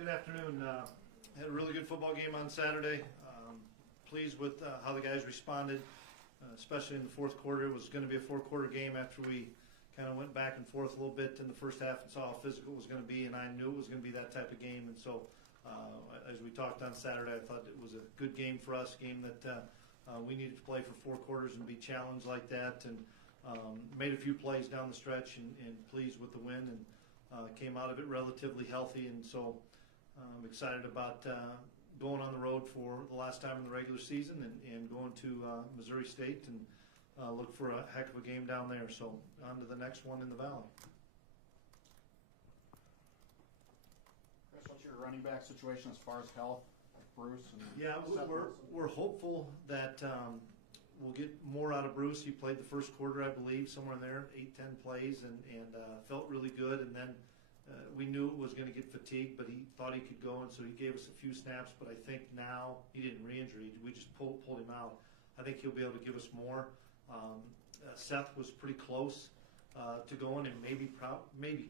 Good afternoon. Had a really good football game on Saturday. Pleased with how the guys responded, especially in the fourth quarter. It was going to be a four-quarter game after we kind of went back and forth a little bit in the first half and saw how physical it was going to be, and I knew it was going to be that type of game. And so as we talked on Saturday, I thought it was a good game for us, a game that we needed to play for four quarters and be challenged like that, and made a few plays down the stretch and pleased with the win, and came out of it relatively healthy. And so I'm excited about going on the road for the last time in the regular season and going to Missouri State and look for a heck of a game down there. So on to the next one in the Valley. Chris, what's your running back situation as far as health, like Bruce? And yeah, we're hopeful that we'll get more out of Bruce. He played the first quarter, I believe, somewhere in there, 8-10 plays, and felt really good. And then we knew it was going to get fatigued, but he thought he could go, and so he gave us a few snaps. But I think now he didn't re-injury; we just pulled him out. I think he'll be able to give us more. Seth was pretty close to going, and maybe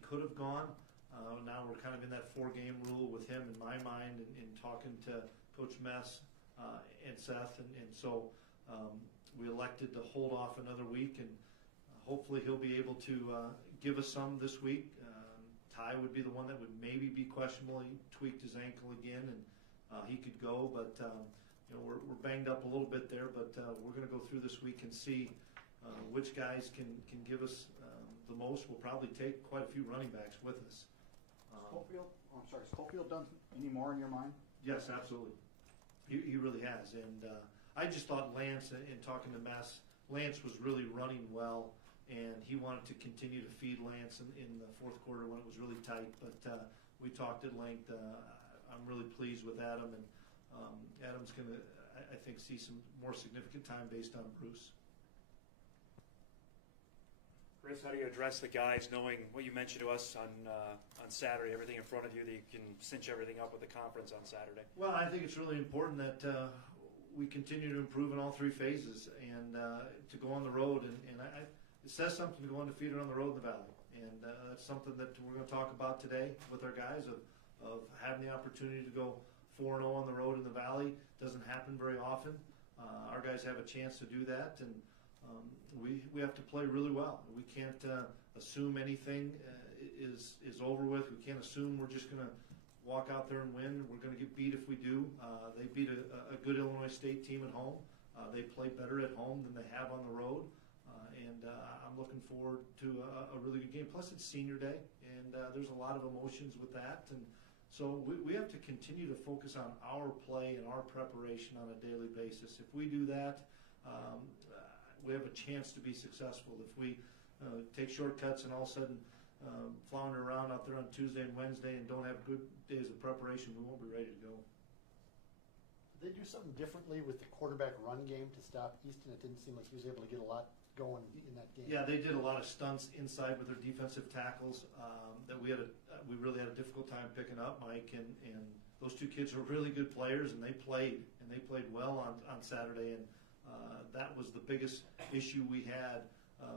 could have gone. Now we're kind of in that four-game rule with him in my mind, and talking to Coach Mess and Seth, and so we elected to hold off another week, and hopefully he'll be able to give us some this week. Ty would be the one that would maybe be questionable. He tweaked his ankle again, and he could go, but we're banged up a little bit there. But we're going to go through this week and see which guys can give us the most. We'll probably take quite a few running backs with us. Has Schofield done any more in your mind? Yes, absolutely. He really has, and I just thought Lance, in talking to Mess, Lance was really running well. And he wanted to continue to feed Lance in the fourth quarter when it was really tight. But we talked at length. I'm really pleased with Adam, and Adam's going to, I think, see some more significant time based on Bruce. Chris, how do you address the guys knowing what you mentioned to us on Saturday, everything in front of you, that you can cinch everything up with the conference on Saturday? Well, I think it's really important that we continue to improve in all three phases and to go on the road. And it says something to go undefeated on the road in the Valley, and that's something that we're going to talk about today with our guys of having the opportunity to go 4-0 on the road in the Valley. Doesn't happen very often. Our guys have a chance to do that, and we have to play really well. We can't assume anything is over with. We can't assume we're just going to walk out there and win. We're going to get beat if we do. They beat a good Illinois State team at home. They play better at home than they have on the road. And I'm looking forward to a really good game. Plus, it's senior day, and there's a lot of emotions with that. And so we have to continue to focus on our play and our preparation on a daily basis. If we do that, we have a chance to be successful. If we take shortcuts and all of a sudden flounder around out there on Tuesday and Wednesday and don't have good days of preparation, we won't be ready to go. Did they do something differently with the quarterback run game to stop Easton? It didn't seem like he was able to get a lot going in that game. Yeah, they did a lot of stunts inside with their defensive tackles that we really had a difficult time picking up, Mike, and those two kids are really good players, and they played well on Saturday, and that was the biggest issue we had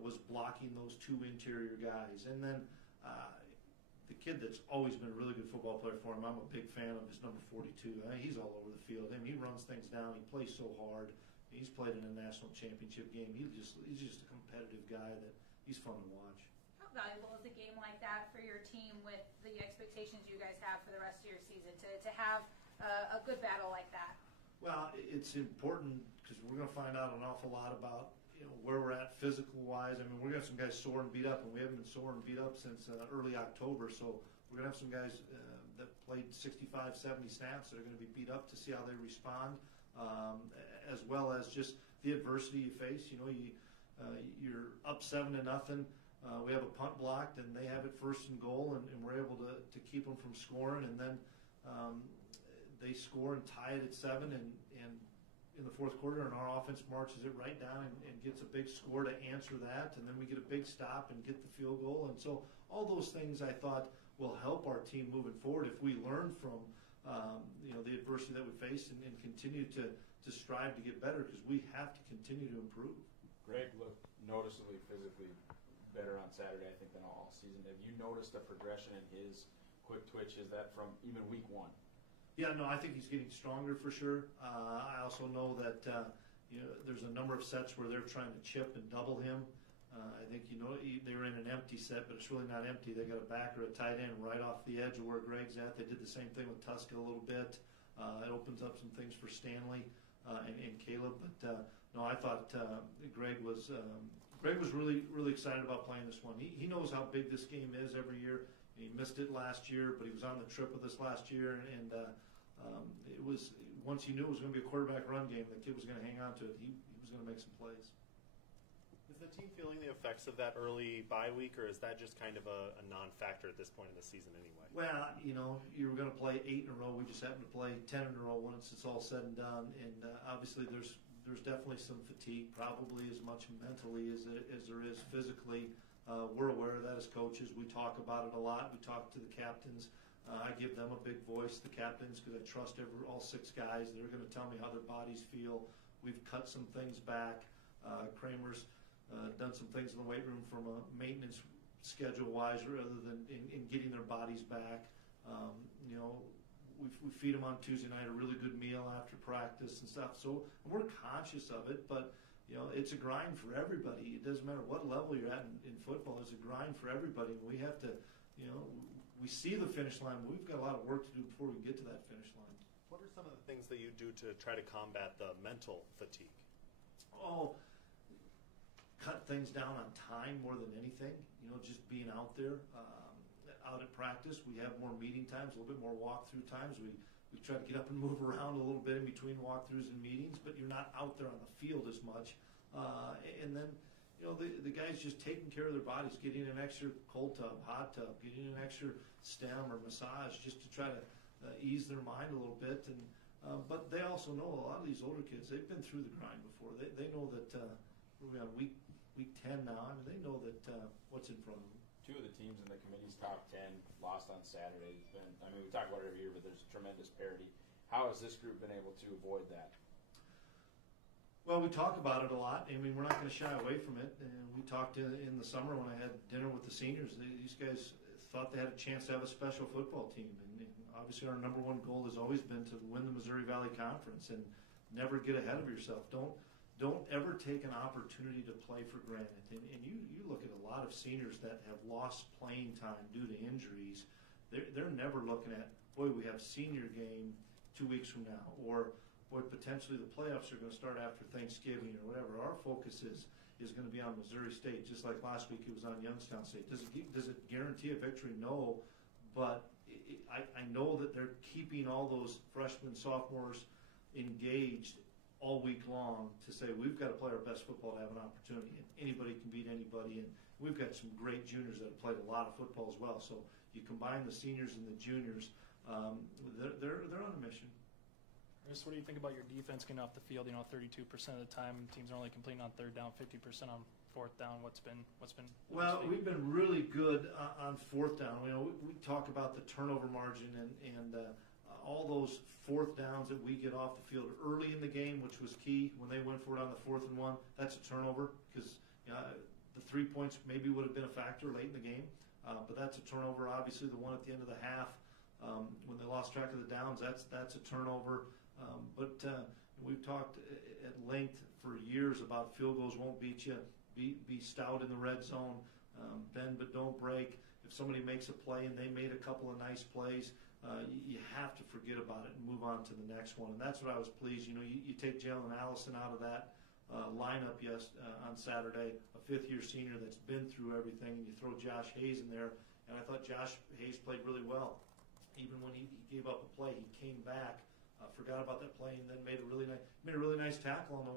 was blocking those two interior guys. And then the kid that's always been a really good football player for him, I'm a big fan of, his number 42. He's all over the field. I mean, he runs things down. He plays so hard. He's played in a national championship game. He's just a competitive guy that he's fun to watch. How valuable is a game like that for your team with the expectations you guys have for the rest of your season, to have a good battle like that? Well, it's important because we're going to find out an awful lot about where we're at physical-wise. I mean, we're going to have some guys sore and beat up, and we haven't been sore and beat up since early October. So we're going to have some guys that played 65, 70 snaps that are going to be beat up to see how they respond, as well as just the adversity you face. You're up 7-0. We have a punt blocked, and they have it 1st and goal, and we're able to keep them from scoring. And then they score and tie it at 7, and in the fourth quarter, and our offense marches it right down and gets a big score to answer that, and then we get a big stop and get the field goal. And so all those things I thought will help our team moving forward if we learn from the adversity that we face and continue to strive to get better, because we have to continue to improve. Greg looked noticeably physically better on Saturday, I think, than all season. Have you noticed a progression in his quick twitch is that from even week one? Yeah, no, I think he's getting stronger for sure. I also know that there's a number of sets where they're trying to chip and double him. I think they were in an empty set, but it's really not empty. They got a back or a tight end right off the edge of where Greg's at. They did the same thing with Tuska a little bit. It opens up some things for Stanley and Caleb. But no, I thought Greg was really excited about playing this one. He knows how big this game is every year. He missed it last year, but he was on the trip with us last year, and it was once he knew it was going to be a quarterback run game, the kid was going to hang on to it. He was going to make some plays. Is the team feeling the effects of that early bye week, or is that just kind of a non-factor at this point in the season anyway? Well, you were going to play 8 in a row. We just happened to play 10 in a row once it's all said and done. And obviously there's definitely some fatigue, probably as much mentally as there is physically. We're aware of that as coaches. We talk about it a lot. We talk to the captains. I give them a big voice, the captains, because I trust all 6 guys. They're going to tell me how their bodies feel. We've cut some things back. Kramer's done some things in the weight room from a maintenance schedule-wise rather than in getting their bodies back. We feed them on Tuesday night a really good meal after practice and stuff. So we're conscious of it, but it's a grind for everybody. It doesn't matter what level you're at in football. It's a grind for everybody. We have to, we see the finish line, but we've got a lot of work to do before we get to that finish line. What are some of the things that you do to try to combat the mental fatigue? Cut things down on time more than anything. Just being out there, out at practice. We have more meeting times, a little bit more walkthrough times. We try to get up and move around a little bit in between walkthroughs and meetings, but you're not out there on the field as much. And then, the guys just taking care of their bodies, getting an extra cold tub, hot tub, getting an extra stem or massage just to try to ease their mind a little bit. And but they also know a lot of these older kids, they've been through the grind before. They know that we're on week 10 now. I mean, they know that what's in front of them. 2 of the teams in the committee's top 10 lost on Saturday. We talk about it every year, but there's tremendous parity. How has this group been able to avoid that? Well, we talk about it a lot. I mean, we're not going to shy away from it. And we talked in the summer when I had dinner with the seniors. These guys thought they had a chance to have a special football team. And obviously our number one goal has always been to win the Missouri Valley Conference and never get ahead of yourself. Don't ever take an opportunity to play for granted. And you look at a lot of seniors that have lost playing time due to injuries. They're never looking at, boy, we have senior game 2 weeks from now, or boy, potentially the playoffs are going to start after Thanksgiving or whatever. Our focus is going to be on Missouri State, just like last week it was on Youngstown State. Does it guarantee a victory? No, but I know that they're keeping all those freshmen, sophomores engaged all week long to say we've got to play our best football to have an opportunity, and anybody can beat anybody. And we've got some great juniors that have played a lot of football as well. So you combine the seniors and the juniors, they're on a mission. Chris, what do you think about your defense getting off the field? 32% of the time teams are only completing on 3rd down, 50% on 4th down. What's been? Well, we've been really good on 4th down. We talk about the turnover margin and all those 4th downs that we get off the field early in the game, which was key when they went for it on the 4th and 1. That's a turnover because the 3 points maybe would have been a factor late in the game, but that's a turnover. Obviously, the one at the end of the half when they lost track of the downs, that's a turnover. But we've talked at length for years about field goals won't beat you. Be stout in the red zone, bend but don't break. If somebody makes a play and they made a couple of nice plays, you have to forget about it and move on to the next one. And that's what I was pleased. You take Jalen Allison out of that lineup on Saturday, a 5th-year senior that's been through everything, and you throw Josh Hayes in there. And I thought Josh Hayes played really well. Even when he gave up a play, he came back, forgot about that play, and then made a really nice tackle on the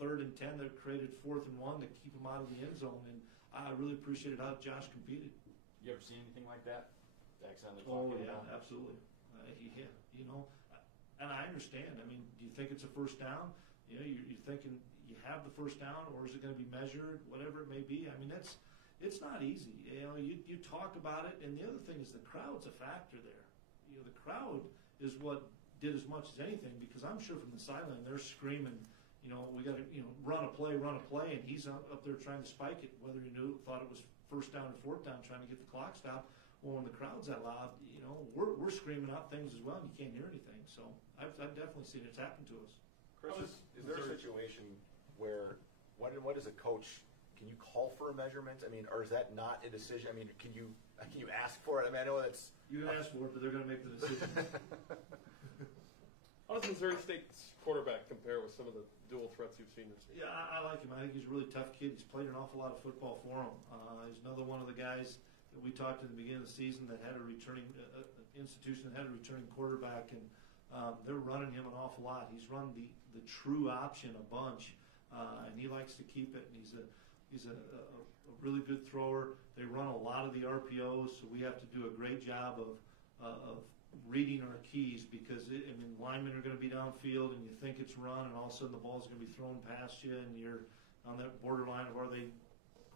3rd and 10 that created 4th and 1 to keep him out of the end zone. And I really appreciated how Josh competed. You ever see anything like that? Oh, yeah, absolutely. And I understand. I mean, do you think it's a first down? You're thinking you have the first down, or is it going to be measured, whatever it may be? I mean, it's not easy. You talk about it, and the other thing is the crowd's a factor there. The crowd is what did as much as anything, because I'm sure from the sideline they're screaming, we got to run a play, and he's up there trying to spike it, whether he thought it was first down or 4th down, trying to get the clock stopped, Well, when the crowd's that loud, we're screaming out things as well, and you can't hear anything. So I've definitely seen it's happened to us. Chris, is there a situation where what is a coach? Can you call for a measurement? I mean, or is that not a decision? I mean, can you ask for it? I mean, I know that's You can ask for it, but they're going to make the decision. How does Missouri State's quarterback compare with some of the dual threats you've seen this season? Yeah, I like him. I think he's a really tough kid. He's played an awful lot of football for him. He's another one of the guys that we talked at the beginning of the season that had a returning institution that had a returning quarterback, and they're running him an awful lot. He's run the true option a bunch, and he likes to keep it. And he's a really good thrower. They run a lot of the RPOs, so we have to do a great job of reading our keys, because linemen are going to be downfield and you think it's run, and all of a sudden the ball's going to be thrown past you and you're on that borderline of are they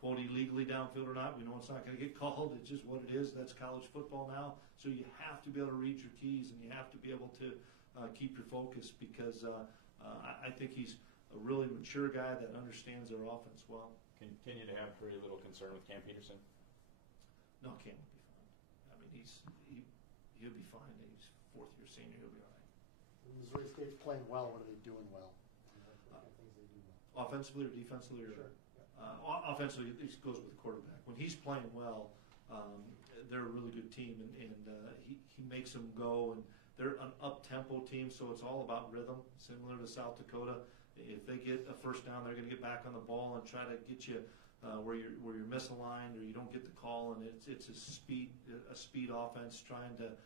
quote illegally downfield or not. We know it's not going to get called. It's just what it is. That's college football now. So you have to be able to read your keys, and you have to be able to keep your focus, because I think he's a really mature guy that understands their offense well. Continue to have very little concern with Cam Peterson? No, Cam will be fine. I mean, he'll be fine. He's fourth-year senior. He'll be all right. When Missouri State's playing well, what are they doing well? What kind of things they do well? Offensively or defensively? Sure. Offensively, it goes with the quarterback. When he's playing well, they're a really good team, and he makes them go. And they're an up-tempo team, so it's all about rhythm, similar to South Dakota. If they get a first down, they're going to get back on the ball and try to get you where you're misaligned or you don't get the call, and it's a speed offense trying to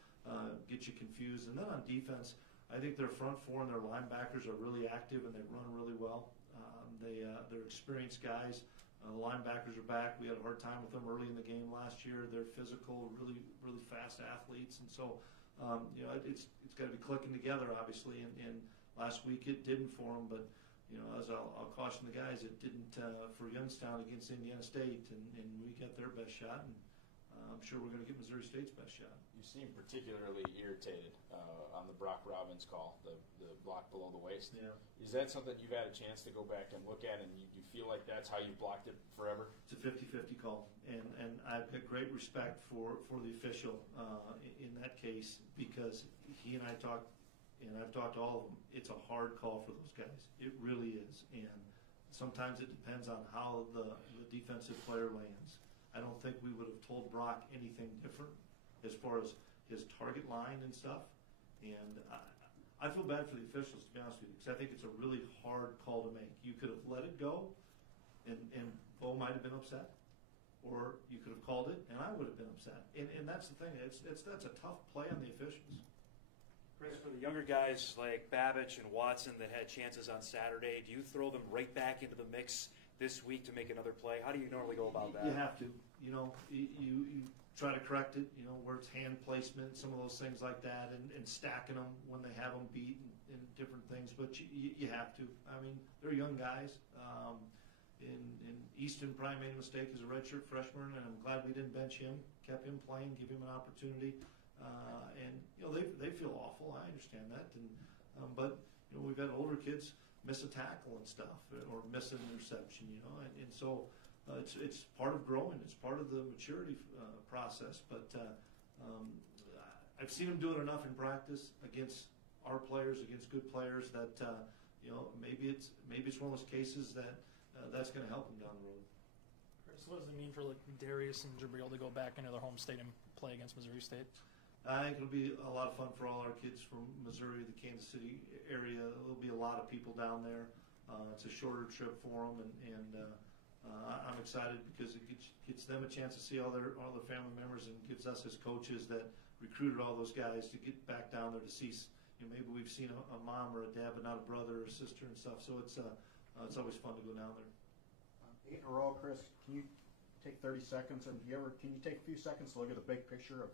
get you confused. And then on defense, I think their front four and their linebackers are really active and they run really well. They're experienced guys. The linebackers are back. We had a hard time with them early in the game last year. They're physical, really really fast athletes, and so it's got to be clicking together, obviously. And last week it didn't for them, but as I'll caution the guys, it didn't for Youngstown against Indiana State, and we got their best shot, and I'm sure we're going to get Missouri State's best shot. You seem particularly irritated on the Brock Robbins call, the block below the waist. Yeah. Is that something you've had a chance to go back and look at, and you feel like that's how you've blocked it forever? It's a 50-50 call, and I've got great respect for the official in that case, because he and I talked, and I've talked to all of them. It's a hard call for those guys. It really is, and sometimes it depends on how the defensive player lands. I don't think we would have told Brock anything different as far as his target line and stuff. And I feel bad for the officials, to be honest with you, because I think it's a really hard call to make. You could have let it go, and Bo might have been upset, or you could have called it, and I would have been upset. And that's the thing. That's a tough play on the officials. Chris, for the younger guys like Babich and Watson that had chances on Saturday, do you throw them right back into the mix this week to make another play? How do you normally go about that? You have to. You try to correct it, where it's hand placement, some of those things like that, and stacking them when they have them beat and different things. But you have to. I mean, they're young guys. In Easton probably made a mistake as a redshirt freshman, and I'm glad we didn't bench him, kept him playing, give him an opportunity. And they feel awful. I understand that. But we've had older kids miss a tackle and stuff, or miss an interception. And so it's part of growing. It's part of the maturity process. But I've seen them do it enough in practice against our players, against good players, that maybe it's one of those cases that's going to help them down the road. Chris, what does it mean for Darius and Jabril to go back into their home state and play against Missouri State? I think it'll be a lot of fun for all our kids from Missouri, the Kansas City area. There'll be a lot of people down there. It's a shorter trip for them, and I'm excited because it gets them a chance to see all their family members, and gives us as coaches that recruited all those guys to get back down there to see. Maybe we've seen a mom or a dad, but not a brother or a sister and stuff. So it's always fun to go down there. 8 in a row, Chris. Can you take 30 seconds, and can you take a few seconds to look at the big picture of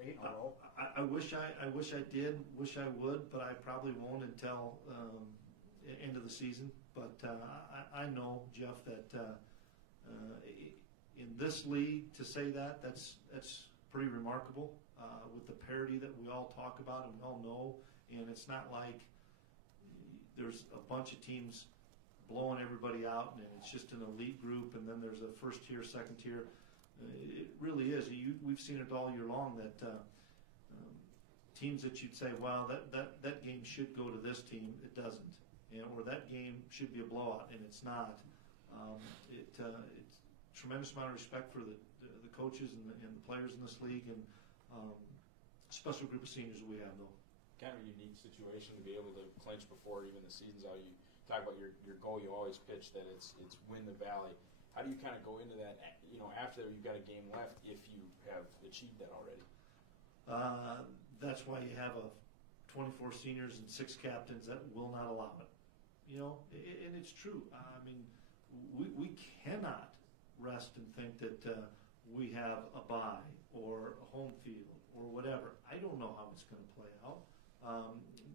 8 in a row? I wish I did. Wish I would, but I probably won't until end of the season. But I know, Jeff, that in this league to say that's pretty remarkable with the parity that we all talk about and we all know. And it's not like there's a bunch of teams blowing everybody out, and it's just an elite group, and then there's a first tier, second tier. It really is. We've seen it all year long that teams that you'd say, wow, that game should go to this team, it doesn't. Or that game should be a blowout, and it's not. It's a tremendous amount of respect for the coaches and the players in this league, and special group of seniors we have, though. Kind of a unique situation to be able to clinch before even the season's out. You talk about your goal. You always pitch that it's win the Valley. How do you kind of go into that? After you've got a game left, if you have achieved that already. That's why you have 24 seniors and 6 captains that will not allow it. And it's true. I mean, we cannot rest and think that we have a bye or a home field or whatever. I don't know how it's going to play out.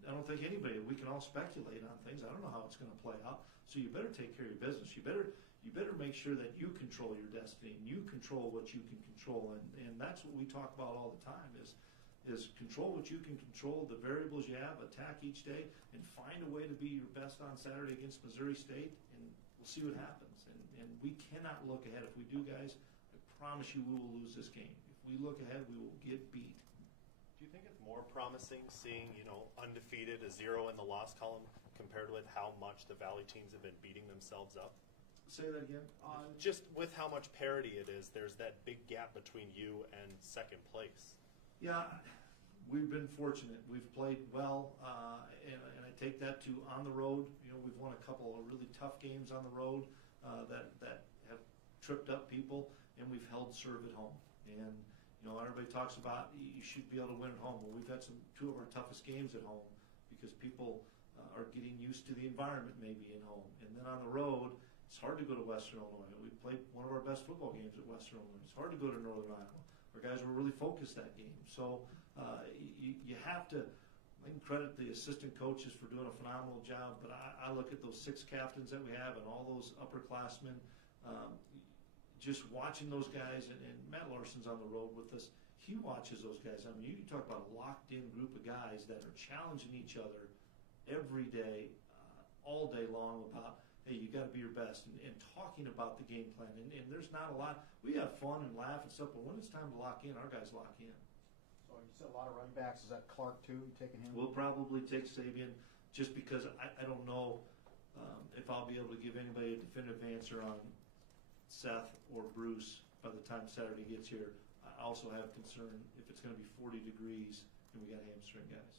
I don't think anybody. We can all speculate on things. I don't know how it's going to play out. So you better take care of your business. You better make sure that you control your destiny and you control what you can control. And that's what we talk about all the time is control what you can control, the variables you have, attack each day, and find a way to be your best on Saturday against Missouri State, and we'll see what happens. And we cannot look ahead. If we do, guys, I promise you we will lose this game. If we look ahead, we will get beat. Do you think it's more promising seeing, undefeated, a 0 in the loss column, compared with how much the Valley teams have been beating themselves up? Say that again? Just with how much parity it is, there's that big gap between you and second place. Yeah, we've been fortunate. We've played well, and I take that to on the road. We've won a couple of really tough games on the road that have tripped up people, and we've held serve at home. And everybody talks about you should be able to win at home. Well, we've had two of our toughest games at home because people are getting used to the environment maybe at home. And then on the road, it's hard to go to Western Illinois. We played one of our best football games at Western Illinois. It's hard to go to Northern Iowa. Our guys were really focused that game. So you have to, I can credit the assistant coaches for doing a phenomenal job, but I look at those 6 captains that we have and all those upperclassmen, just watching those guys, and Matt Larson's on the road with us. He watches those guys. I mean, you talk about a locked-in group of guys that are challenging each other every day, all day long about, hey, you got to be your best, and talking about the game plan. And there's not a lot. We have fun and laugh and stuff, but when it's time to lock in, our guys lock in. So you said a lot of running backs. Is that Clark too? You taking him? We'll probably take Sabian just because I don't know if I'll be able to give anybody a definitive answer on Seth or Bruce by the time Saturday gets here. I also have concern if it's going to be 40 degrees and we got hamstring guys.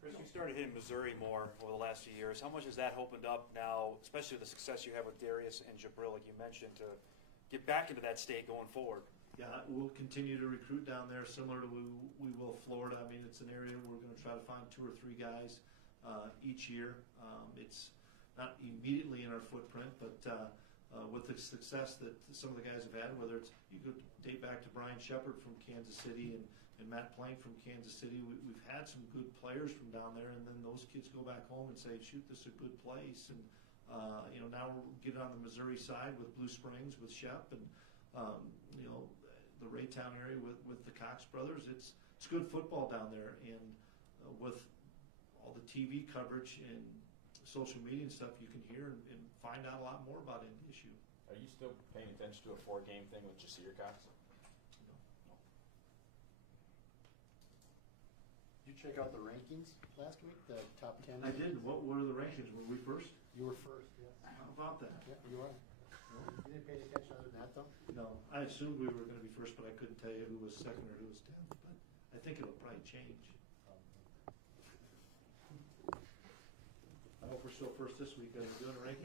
Chris, you started hitting Missouri more over the last few years. How much has that opened up now, especially the success you have with Darius and Jabril, like you mentioned, to get back into that state going forward? Yeah, we'll continue to recruit down there similar to we will Florida. I mean, it's an area we're going to try to find 2 or 3 guys each year. It's not immediately in our footprint, but with the success that some of the guys have had, whether it's, you could date back to Brian Shepard from Kansas City and Matt Plank from Kansas City. We've had some good players from down there, and then those kids go back home and say, shoot, this is a good place. And, now we're getting on the Missouri side with Blue Springs, with Shep, and, the Raytown area with the Cox brothers. It's good football down there, and with all the TV coverage and social media and stuff, you can hear and find out a lot more about NDSU. Are you still paying attention to a 4-game thing with Jasir Cox? No. Did you check out the rankings last week, the top 10? I did. What were the rankings? Were we first? You were first, yes. How about that? Yeah, you were. You didn't pay any attention other than that, though? No, I assumed we were going to be first, but I couldn't tell you who was second or who was 10th. But I think it'll probably change. I hope we're still first this week. Are we doing a ranking?